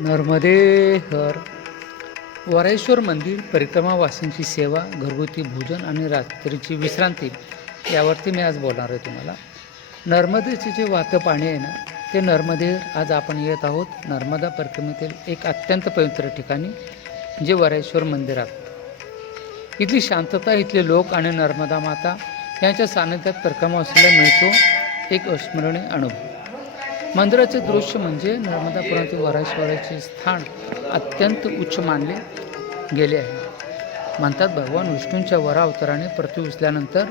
नर्मदे हर। वरेश्वर मंदिर परिक्रमावासींची सेवा घरगुती भोजन आणि रात्रीची विश्रांती यावरती मी आज बोलणार आहे तुम्हाला. नर्मदेचे जे वाहतं पाणी आहे ना ते नर्मदे आज आपण येत आहोत. नर्मदा परिक्रमेतील एक अत्यंत पवित्र ठिकाणी जे वरेश्वर मंदिरात इथली शांतता इथले लोक आणि नर्मदा माता यांच्या सानिध्यात परिक्रमावासीला मिळतो एक अस्मरणीय अनुभव. मंदिराचे दृश्य म्हणजे नर्मदापुरातील वराश्वराचे स्थान अत्यंत उच्च मानले गेले आहे. म्हणतात भगवान विष्णूंच्या वरा अवताराने पृथ्वी उचल्यानंतर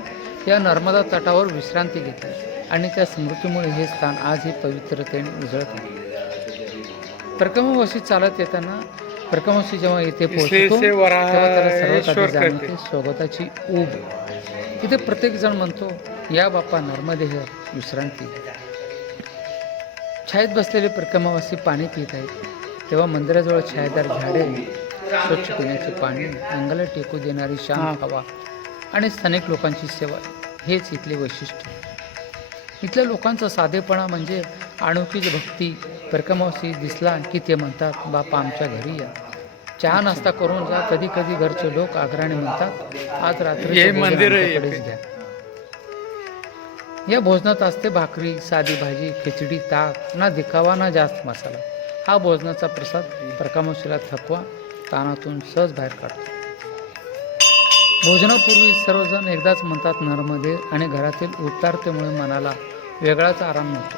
या नर्मदा तटावर विश्रांती घेतली आणि त्या स्मृतीमुळे हे स्थान आजही पवित्रतेने उजळत आहे. परिक्रमावासी चालत येताना परिक्रमावासी जेव्हा इथे पोहोचतो तेव्हा त्याला सर्वात जाणवते. स्वागताची ऊब. इथे प्रत्येक जण म्हणतो या बाप्पा नर्मदेह विश्रांती छायेत बसलेले परिक्रमावासी पाणी पित आहेत. तेव्हा मंदिराजवळ छायादार झाडे स्वच्छ पिण्याचे पाणी अंगाला टेकू देणारी शांत हवा आणि स्थानिक लोकांची सेवा हेच इथले वैशिष्ट्य. इथल्या लोकांचा साधेपणा म्हणजे अनोखीच भक्ती. परिक्रमावासी दिसला की ते म्हणतात बापा आमच्या घरी या. चहा नाश्ता करून जा. कधी कधी घरचे लोक आग्रहाने म्हणतात आज रात्री मंदिर घ्या या भोजनात असते भाकरी साधी भाजी खिचडी ताक ना दिखावा ना जास्त मसाला. हा भोजनाचा प्रसाद प्रकामशीला थकवा तानातून सहज बाहेर काढतो. भोजनापूर्वी सर्वजण एकदाच म्हणतात नर्मदे आणि घरातील उतारतेमुळे मनाला वेगळाच आराम मिळतो.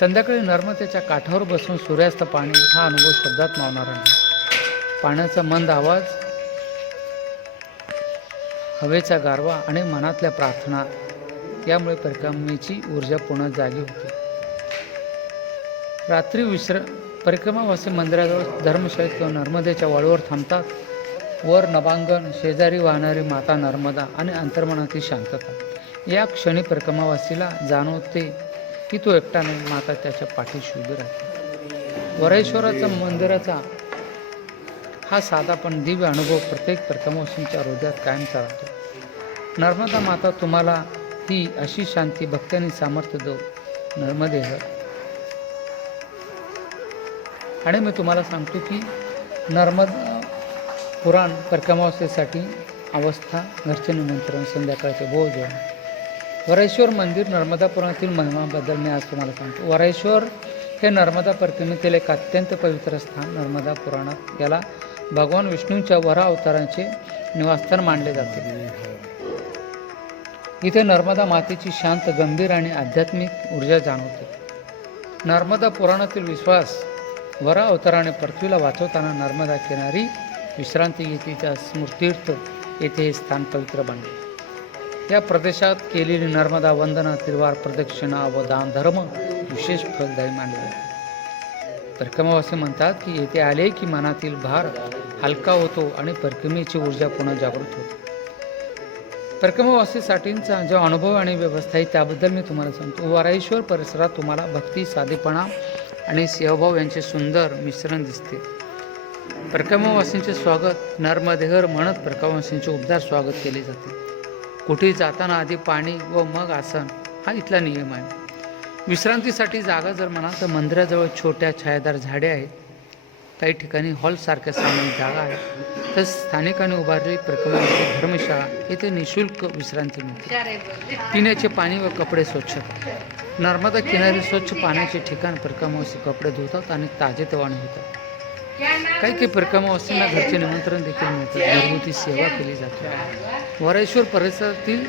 संध्याकाळी नर्मदेच्या काठावर बसून सूर्यास्त पाणी हा अनुभव शब्दात मावणारा नाही. पाण्याचा मंद आवाज हवेचा गारवा आणि मनातल्या प्रार्थना त्यामुळे परिक्रमेची ऊर्जा पुन्हा जागी होते. रात्री विश्र परिक्रमावासी मंदिराजवळ धर्मशाळेत किंवा नर्मदेच्या वाळूवर थांबतात. वर नभांगण शेजारी वाहणारी माता नर्मदा आणि अंतर्मनातील शांतता. या क्षणी परिक्रमावासीला जाणवते की तो एकटा नाही माता त्याच्या पाठीशी उभी राहते. वरेश्वराचा मंदिराचा हा साधा पण दिव्य अनुभव प्रत्येक परिक्रमावासींच्या हृदयात कायमचा राहतो नर्मदा माता तुम्हाला ती अशी शांती भक्त्यांनी सामर्थ्य दो नर्मदेह आणि मी तुम्हाला सांगतो की नर्मद पुराण परिक्रमावस्थेसाठी अवस्था घरचे निमंत्रण संध्याकाळचे भोजन. वरेश्वर मंदिर नर्मदा पुराणातील महिमाबद्दल मी आज तुम्हाला सांगतो. वरेश्वर हे नर्मदा प्रतिमेतील एक अत्यंत पवित्र स्थान नर्मदा पुराणात. याला भगवान विष्णूंच्या वरा अवतारांचे निवासस्थान मानले जाते. इथे नर्मदा मातेची शांत गंभीर आणि आध्यात्मिक ऊर्जा जाणवते. नर्मदा पुराणातील विश्वास वरा अवताराने पृथ्वीला वाचवताना नर्मदा किनारी विश्रांती घेतली स्मृतीर्थ येथे हे स्थान पवित्र बनले. या प्रदेशात केलेली नर्मदा वंदना तिरवार प्रदक्षिणा व दान धर्म विशेष फलदायी मानले जाते. परिक्रमावासी म्हणतात की येथे आले की मनातील भार हलका होतो आणि परिक्रमेची ऊर्जा पुन्हा जागृत होते. परिक्रमावासीसाठींचा जो अनुभव आणि व्यवस्था आहे त्याबद्दल मी तुम्हाला सांगतो. वाराईश्वर परिसरात तुम्हाला भक्ती साधेपणा आणि सेवाभाव यांचे सुंदर मिश्रण दिसते. परिक्रमावासींचे स्वागत नर्मदेहर म्हणत परिक्रमावासींचे उबदार स्वागत केले जाते. कुठे जाताना आधी पाणी व मग आसन हा इथला नियम आहे. विश्रांतीसाठी जागा जर म्हणाल तर मंदिराजवळ छोट्या छायादार झाडे आहेत. काही ठिकाणी हॉलसारख्या सामान्य जागा आहेत. तर स्थानिकांनी उभारलेली प्रकल्पाची म्हणजे धर्मशाळा. येथे निशुल्क विश्रांती मिळते. पिण्याचे पाणी व कपडे स्वच्छ. नर्मदा किनारी स्वच्छ पाण्याचे ठिकाण परिक्रमावासी कपडे धुतात आणि ताजेतवाने होतात काही काही परिक्रमावासींना घरचे निमंत्रण देखील मिळतात. घरगुती सेवा केली जाते. वरेश्वर परिसरातील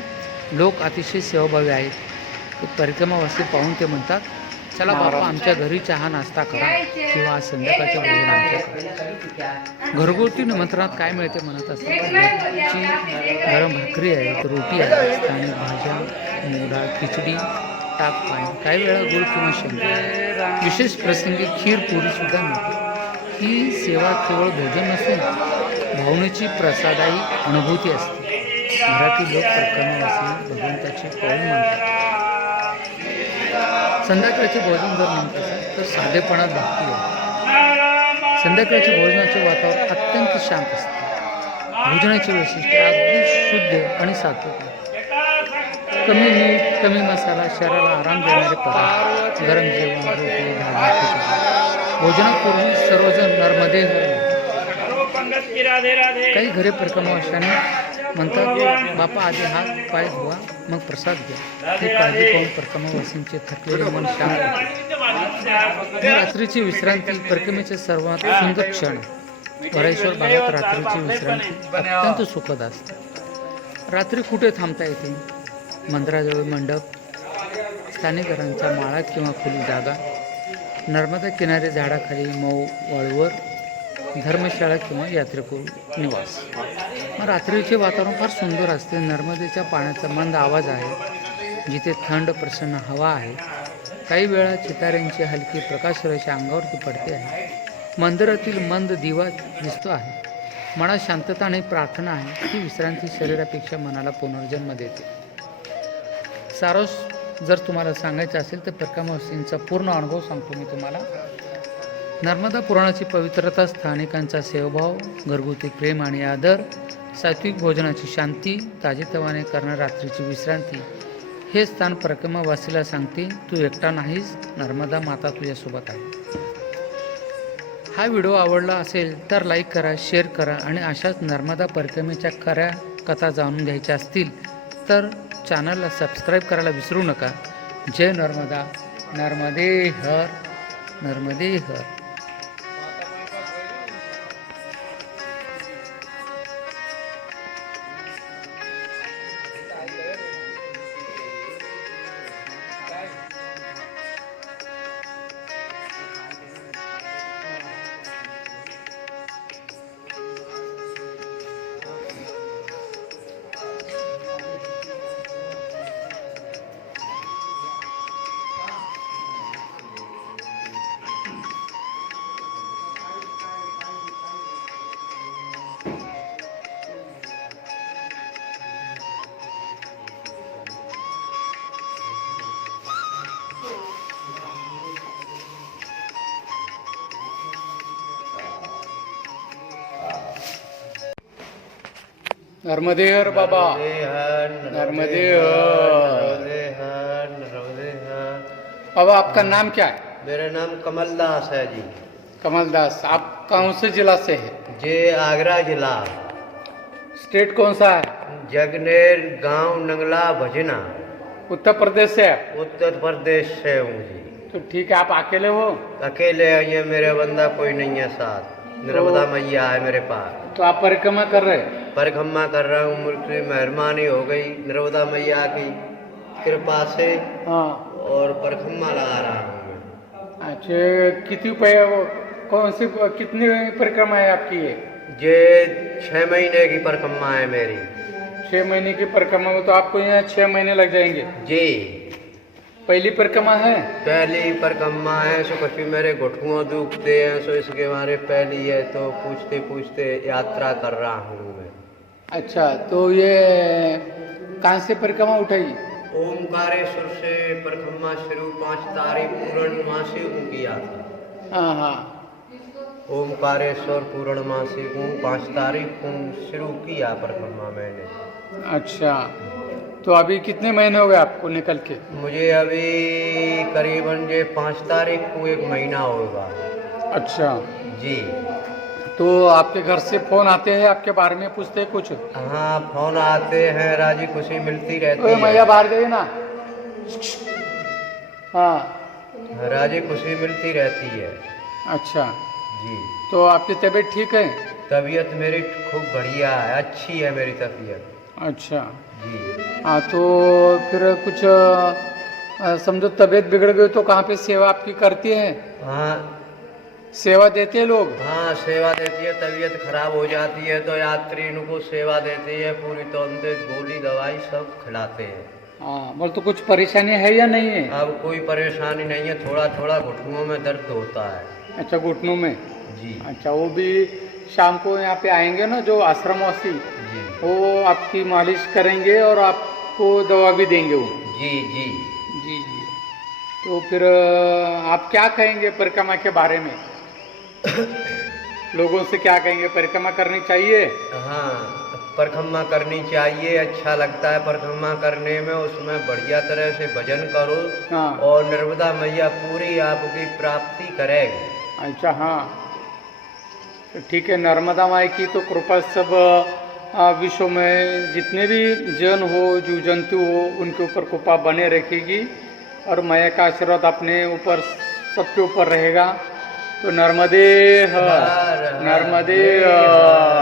लोक अतिशय सेवाभावी आहेत. परिक्रमावासी पाहून ते म्हणतात चला बाबा आमच्या घरी चहा नाश्ता करा. किंवा संध्याकाळच्या संध्याकाळचे भोजन आमच्या घरगुती निमंत्रणात काय मिळते म्हणत असतात गरम भाकरी आहे रोटी आहे स्थानिक भाज्या मोडा खिचडी ताक पाणी. काही वेळा गुळ किंवा शेंग विशेष प्रसंगी खीर पुरी सुद्धा मिळते. ही सेवा केवळ भोजन नसून भावनेची प्रसादायी अनुभूती असते. घरातील लोक असून भगवंताची पाऊल मानतात संध्याकाळचे भोजन जर म्हणत असेल तर साधेपणात भक्ती आहे. संध्याकाळचे भोजनाचे वातावरण अत्यंत शांत असते. भोजनाचे वैशिष्ट्य अगदी शुद्ध आणि सात्विक कमी मीठ कमी मसाला शरीराला आराम देणारे पदार्थ गरम जेवण रोटी भाजी भोजनापूर्वी सर्वजण नर्मदे काही घरे प्रक्रमाशाने म्हणतात बापा आधी हात पाय धुवा मग प्रसाद घ्या. ते काळजी पाहून प्रथमवासींचे थकलेले मन शांत रात्रीची विश्रांती परिक्रमेचे सर्वात सुंदर क्षण वरेश्वर भागात रात्रीची विश्रांती अत्यंत सुखद असते. रात्री कुठे थांबता येते? मंदिराजवळ मंडप स्थानिक घरांचा माळा किंवा खुली जागा नर्मदा किनारे झाडाखाली मऊ वळवर धर्मशाळा किंवा यात्रेकरू निवास. मग रात्रीचे वातावरण फार सुंदर असते. नर्मदेच्या पाण्याचा मंद आवाज आहे. जिथे थंड प्रसन्न हवा आहे. काही वेळा चिताऱ्यांची हलकी प्रकाशराच्या अंगावरती पडते आहे. मंदिरातील मंद दिवा दिसतो आहे. मनात शांतता आणि प्रार्थना आहे. ती विश्रांती शरीरापेक्षा मनाला पुनर्जन्म देते. सारोस जर तुम्हाला सांगायचं असेल तर प्रकामवसींचा पूर्ण अनुभव सांगतो मी तुम्हाला. नर्मदा पुराणाची पवित्रता स्थानिकांचा सेवभाव घरगुती प्रेम आणि आदर सात्विक भोजनाची शांती ताजेतवाने करणं रात्रीची विश्रांती हे स्थान प्रक्रमावासीला सांगते तू एकटा नाहीस नर्मदा माता तुझ्यासोबत आहे. हा व्हिडिओ आवडला असेल तर लाईक करा शेअर करा आणि अशाच नर्मदा परिक्रमेच्या खऱ्या कथा जाणून घ्यायच्या असतील तर चॅनलला सबस्क्राईब करायला विसरू नका. जय नर्मदा. नर्मदे हर. नर्मदे हर. नर्मदे हर बाबा नर्मदे हर बाबा आपका नाम क्या है? मेरा नाम कमल दास है जी। कमल दास आप कौन से जिला से है? जे आगरा जिला। स्टेट कौन सा है? जगनेर गाँव नंगला भजना। उत्तर प्रदेश से है? उत्तर प्रदेश से हूँ जी। तो ठीक है आप अकेले हो? अकेले आइए मेरे बंदा कोई नहीं है साथ। नर्मदा मैया है मेरे पास। तो आप परिक्रमा कर रहे हैं? परिक्रमा कर रहा हूँ मुझसे मेहरबानी हो गई। नर्मदा मैया की कृपा से हाँ। और परिक्रमा लगा रहा हूँ। अच्छा कितनी पे- कौन सी कितनी परिक्रमा है आपकी ये? ये छः महीने की परिक्रमा है मेरी। छः महीने की परिक्रमा में तो आपको यहाँ छः महीने लग जाएँगे। जी। पहली परिक्रमा है? पहली परिक्रमा है सो कभी मेरे घुटुओं दुखते हैं सो इसके बारे पहली है तो पूछते पूछते यात्रा कर रहा हूँ मैं। अच्छा तो ये कहाँ से परिक्रमा उठाई? ओमकारेश्वर से परिक्रमा शुरू पाँच तारीख पूर्णमासी को किया था। हाँ हाँ। ओमकारेश्वर पूर्णमासी को पाँच तारीख को शुरू किया परिक्रमा मैंने। अच्छा। तो अभी कितने महीने हो गए आपको निकल के? मुझे अभी करीबन ये पाँच तारीख को एक महीना होगा। अच्छा। जी। तो आपके घर से फ़ोन आते हैं आपके बारे में पूछते हैं कुछ? हाँ फ़ोन आते हैं राज़ी खुशी मिलती रहती है। मैया बाहर गई ना। हाँ। राज़ी खुशी मिलती रहती है। अच्छा। जी। तो आपकी तबीयत ठीक है? तबीयत मेरी खूब बढ़िया है अच्छी है मेरी तबीयत। अच्छा। जी हाँ तो फिर कुछ समझो तबीयत बिगड़ गई तो कहाँ पे सेवा आपकी करती है? हाँ। सेवा देते हैं लोग? हाँ सेवा देती है तबीयत खराब हो जाती है तो यात्री इनको सेवा देती है पूरी तौर गोली दवाई सब खिलाते हैं। हाँ बोल तो कुछ परेशानी है या नहीं है? अब कोई परेशानी नहीं है थोड़ा थोड़ा घुटनों में दर्द होता है। अच्छा घुटनों में? जी। अच्छा वो भी शाम को यहाँ पे आएँगे ना जो आश्रमवासी जी। वो आपकी मालिश करेंगे और आपको दवा भी देंगे वो। जी जी। जी जी। तो फिर आप क्या कहेंगे परिक्रमा के बारे में? लोगों से क्या कहेंगे? परिक्रमा करनी चाहिए? हाँ परिक्रमा करनी चाहिए अच्छा लगता है परिक्रमा करने में उसमें बढ़िया तरह से भजन करो हाँ। और नर्मदा मैया पूरी आपकी प्राप्ति करेगी अच्छा हाँ। तो ठीक है नर्मदा माई की तो कृपा सब विश्व में जितने भी जन हो जीव जंतु हो उनके ऊपर कृपा बने रखेगी और माया का आशीर्वाद अपने ऊपर सबके ऊपर रहेगा। तो नर्मदे हर नर्मदे हर।